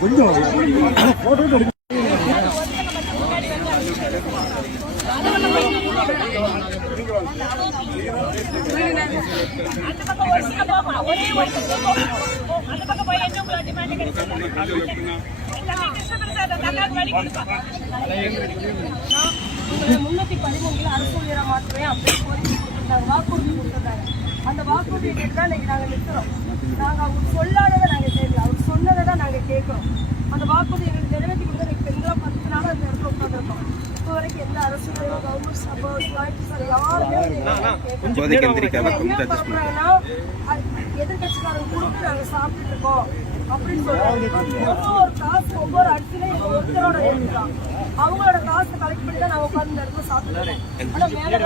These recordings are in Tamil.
கொஞ்சம் போட்டோ அரசு ஊழியரை மாற்றவே அப்படி வாக்குறுதி கொடுத்துருந்தாங்க. அந்த வாக்குறுதியை கேட்டு தான் இன்னைக்கு நாங்கள் நிற்கிறோம். நாங்கள் அவர் சொல்லாததை நாங்கள் கேட்கல, அவர் சொன்னதை தான் நாங்கள் கேட்குறோம். அந்த வாக்குறுதி எங்களுக்கு நிறைவேற்றி கொடுத்தா இன்னைக்கு பெண்களாக 10 நாள் அந்த இடத்துல உட்காந்துருக்கோம். இப்போ வரைக்கும் எந்த அரசு கவர்மெண்ட் சபை யாருமே என்ன பண்றாங்கன்னா எதிர்கட்சிக்காரங்க கொடுத்து நாங்கள் சாப்பிட்டு இருக்கோம் அப்படின்னு சொல்றாங்க. ஒவ்வொரு காசு ஒவ்வொரு அரிசியிலும் ஒருத்தரோட எழுதுறாங்க. அவங்களோட காசை கலெக்ட் பண்ணி தான் நாங்கள் உட்காந்து இந்த இடத்துல சாப்பிட்டுருக்கோம். ஆனால் மேலே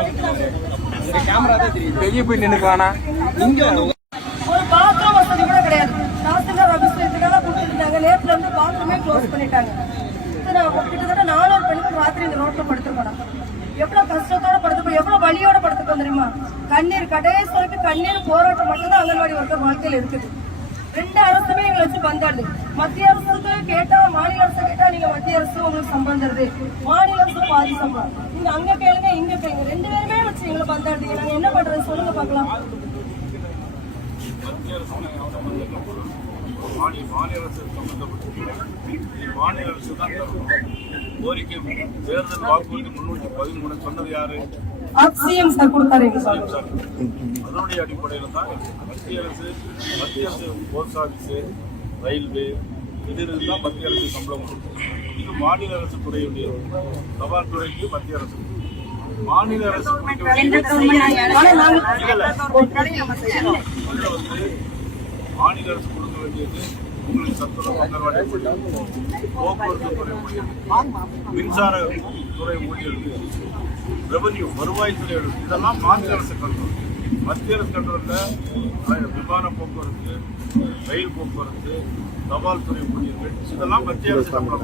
ஒரு பாத்ரூம் வசதி கூட கிடையாது. தாசில்தார் ஆபீஸ்ல இதுக்காக கொடுத்துருந்தாங்க. நேரத்துல இருந்து பாத்ரூமே க்ளோஸ் பண்ணிட்டாங்க. கிட்டத்தட்ட 400 பெண்கள் ராத்திரி இந்த ரோட்ல படுத்துருக்கோம். எவ்வளவு கஷ்டத்தோட படுத்துக்கோ, எவ்வளவு வலியோட படுத்துக்கோ தெரியுமா? கண்ணீர் கடைசி வரைக்கும் கண்ணீர் போராட்டம் மட்டும்தான் அங்கன்வாடி ஒர்க்கர் வாழ்க்கையில் இருக்குது. 2 அரசுமே எங்களை வச்சு பந்தாடு. மத்திய அரசுக்கு கேட்டா, மாநில அரசு கேட்டா நீங்க மத்திய அரசு உங்களுக்கு சம்பளம் தருது, மாநில அரசு பாதி சம்பளம், நீங்க அங்க கேளுங்க இங்க கேளுங்க, 2 பேருமே வச்சு எங்களை பந்தாடுறீங்க. நாங்க என்ன பண்றது சொல்லுங்க பாக்கலாம். மாநில அரசு சம்பந்தப்பட்ட மாநில அரசு தான் கோரிக்கை. தேர்தல் வாக்குறுதி 313 சொன்னது யாரு? அதனுடைய அடிப்படையில் தான் மத்திய அரசு போஸ்ட் ஆபீஸ், ரயில்வே இதிலிருந்து தான் மத்திய அரசு சம்பளம் கொடுக்கும். இது மாநில அரசு துறையுடைய தபால் துறைக்கு மத்திய அரசு, மாநில அரசு மாநில அரசு கொடுக்க வேண்டியது உங்களுக்கு சத்துணவு, அங்கன்வாடி ஊழியர், போக்குவரத்து துறை ஊழியர், மின்சார துறை ஊழியர்கள், ரெவன்யூ வருவாய்த்துறை, இதெல்லாம் மாநில அரசு கண்ட்ரோல். மத்திய அரசு கண்ட்ரோலில் விமான போக்குவரத்து, ரயில் போக்குவரத்து, தபால் துறை ஊழியர்கள், இதெல்லாம் மத்திய அரசு சம்பளம்.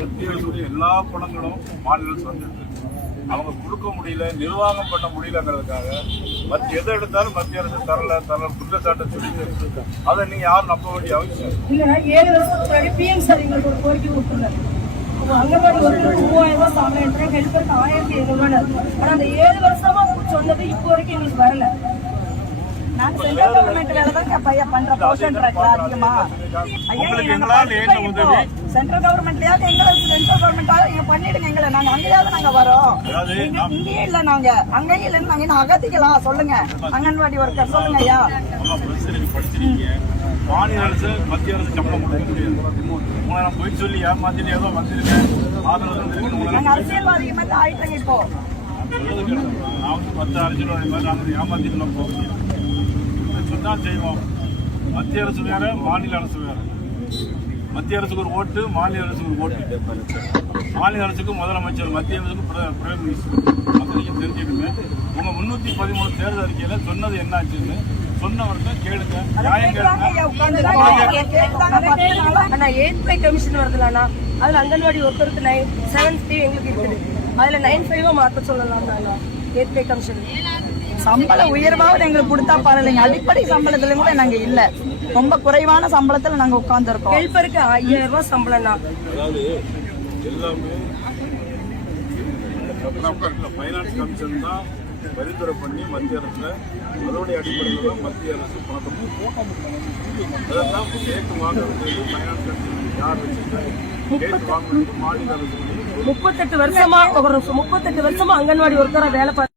மத்திய அரசுடைய எல்லா பணங்களும் மாநில அரசு வந்துட்டு அவங்க கொடுக்க முடியல, நிர்வாகம் பண்ண முடியலங்கிறதுக்காக மத்திய எதை எடுத்தாலும் மத்திய அரசு தரல குற்றச்சாட்டை சொல்லி அதை நீங்க யாரும் நம்ப வேண்டிய அவசியம் இல்லைன்னா 7 வருஷத்துக்கு பிஎம் சார் எங்களுக்கு ஒரு கோரிக்கை கொடுத்துருந்தாரு. அங்கன்வாடி ஒரு 3000 ரூபாய் சம்பளம், ஹெல்ப்பருக்கு 1700. ஆனா அந்த 7 வருஷமா சொன்னது இப்போ வரைக்கும் எங்களுக்கு வரல. நாங்க சென்ட்ரல் கவர்மெண்ட் வேலை தான் பையன் பண்ற போஷன்றாங்களா அதிகமா? சென்ட்ரல் கவர்மெண்ட்லயாவது எங்களை சென்ட்ரல் கவர்மெண்டாவது நீங்க பண்ணிடுங்க எங்களை, நாங்க அங்கேயாவது நாங்க வரோம். இங்கேயே இல்ல, நாங்க அங்கேயும் இல்லைன்னு நாங்க இன்னும் அகத்திக்கலாம். சொல்லுங்க அங்கன்வாடி ஒர்க்கர் சொல்லுங்க ஐயா. மாநில அரசு மத்திய அரசு சம்பளம் கொடுக்க முடியாது. போய் சொல்லி ஏமாத்திட்டு ஏதோ வந்திருக்கேன் அரசியல்வாதிகள் மாதிரி ஆயிட்டாங்க. இப்போ நான் 10 அரசியல்வாதி மாதிரி நாங்கள் ஏமாத்திட்டு போக முடியும் சொன்னால் செய்வோம். மத்திய அரசு வேற, மாநில அரசு வேற. மத்திய அரசுக்கு ஒரு ஓட்டு, மாநில அரசுக்கு ஒரு ஓட்டு. மாநில அரசுக்கு முதலமைச்சர், மத்திய அரசுக்கு பிரைம் மினிஸ்டர். அதை நீங்கள் தெரிஞ்சுக்கணுங்க. உங்க 313 தேர்தல் அறிக்கையில சொன்னது என்னாச்சுன்னு சொன்னவர்கள் கேளுங்க, நியாயம் கேளுங்க. கமிஷன் வருதுலண்ணா, அதுல அங்கன்வாடி ஒருத்தருக்கு 750 எங்களுக்கு இருக்குது. அதுல 95 மாற்ற சொல்லலாம். 8 கமிஷன் சம்பள உயர்வாவது எங்களுக்கு கொடுத்தா பரவாயில்லைங்க. அடிப்படை சம்பளத்துல கூட நாங்க இல்ல, ரொம்ப குறைவான சம்பளத்துல நாங்க உட்கார்ந்து இருக்கோம். ஹெல்ப்பருக்கு 5000 ரூபாய் சம்பளம். அதாவது எல்லாமே ஃபைனான்ஸ் கமிஷன் தான் பரிந்துரை பண்ணி மத்திய அரசுல அதோடைய அடிப்படையில் தான் மத்திய அரசு பணத்தை அதெல்லாம் கேட்டு வாங்குறது. ஃபைனான்ஸ் கமிஷன் யார் வச்சுட்டு கேட்டு வாங்குறது மாநில அரசு. 38 வருஷமா அங்கன்வாடி ஒர்க்கரா வேலை பார்த்து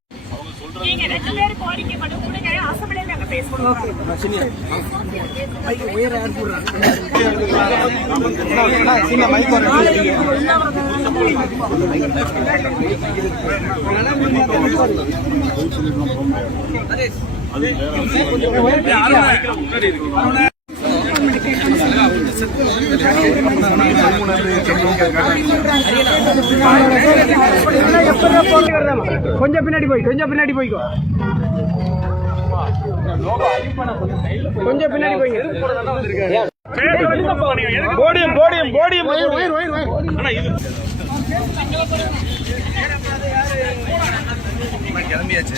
நீங்க 2 பேரும் கோரிக்கை பண்ண கொடுங்க, அசம்பிளில நாங்க பேசுவோம். கொஞ்சம் பின்னாடி போய்க்கோ, கொஞ்சம் பின்னாடி போய்ங்க. போடியம் கிளம்பியாச்சு